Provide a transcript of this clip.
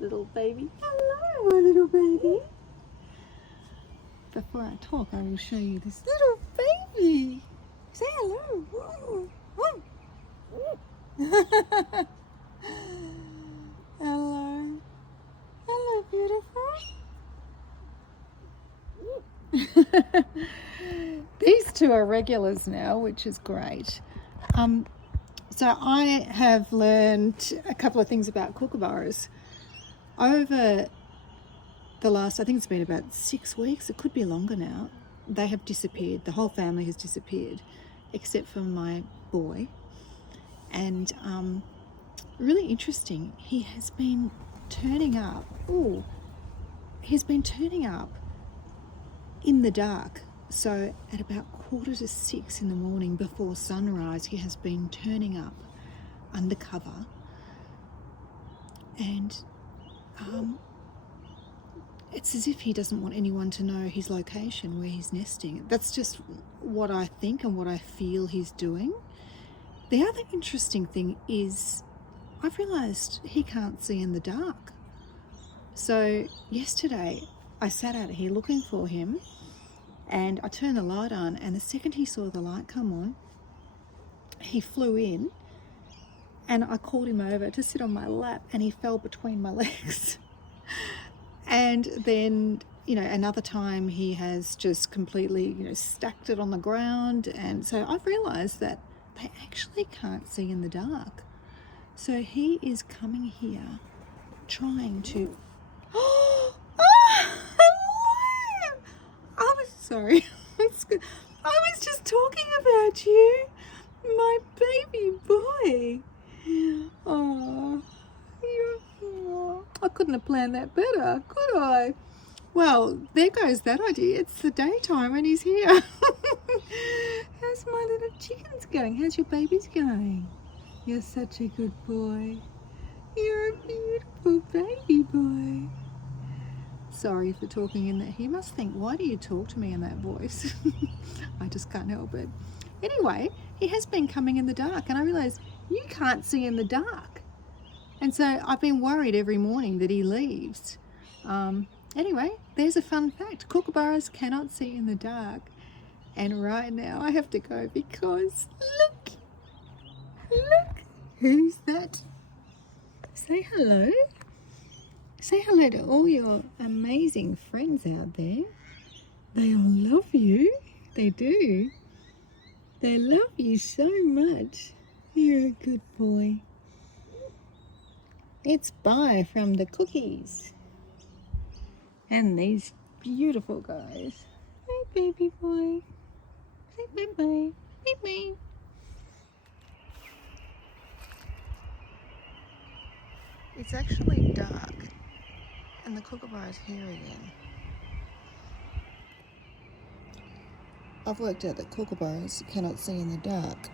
Little baby. Hello, my little baby. Before I talk, I will show you this little baby. Say hello. Woo. Woo. Hello. Hello, beautiful. These two are regulars now, which is great. So I have learned a couple of things about kookaburras over the last, I think it's been about 6 weeks, it could be longer now. They have disappeared. The whole family has disappeared, except for my boy. And really interesting, he has been turning up. Oh, he's been turning up in the dark. So at about 5:45 in the morning, before sunrise, he has been turning up undercover. And it's as if he doesn't want anyone to know his location, where he's nesting. That's just what I think and what I feel he's doing. The other interesting thing is I've realised he can't see in the dark. So yesterday I sat out here looking for him, and I turned the light on, and the second he saw the light come on, he flew in, and I called him over to sit on my lap, and he fell between my legs. And then, another time he has just completely, stacked it on the ground. And so I've realised that they actually can't see in the dark. So he is coming here trying to... Oh, hello! I was sorry. I was just talking about you, my baby boy. Oh, I couldn't have planned that better, could I? Well, there goes that idea. It's the daytime and he's here. How's my little chickens going? How's your babies going? You're such a good boy. You're a beautiful baby boy. Sorry for talking in that. He must think, why do you talk to me in that voice? I just can't help it. Anyway, he has been coming in the dark, and I realised you can't see in the dark. And so I've been worried every morning that he leaves. Anyway, there's a fun fact. Kookaburras cannot see in the dark. And right now I have to go because look, who's that? Say hello. Say hello to all your amazing friends out there. They all love you. They do. They love you so much. You're a good boy. It's bye from the Cookies. And these beautiful guys. Hey, baby boy. Say bye-bye. Bye-bye. It's actually dark, and the kookaburra's here again. I've worked out that kookaburras cannot see in the dark.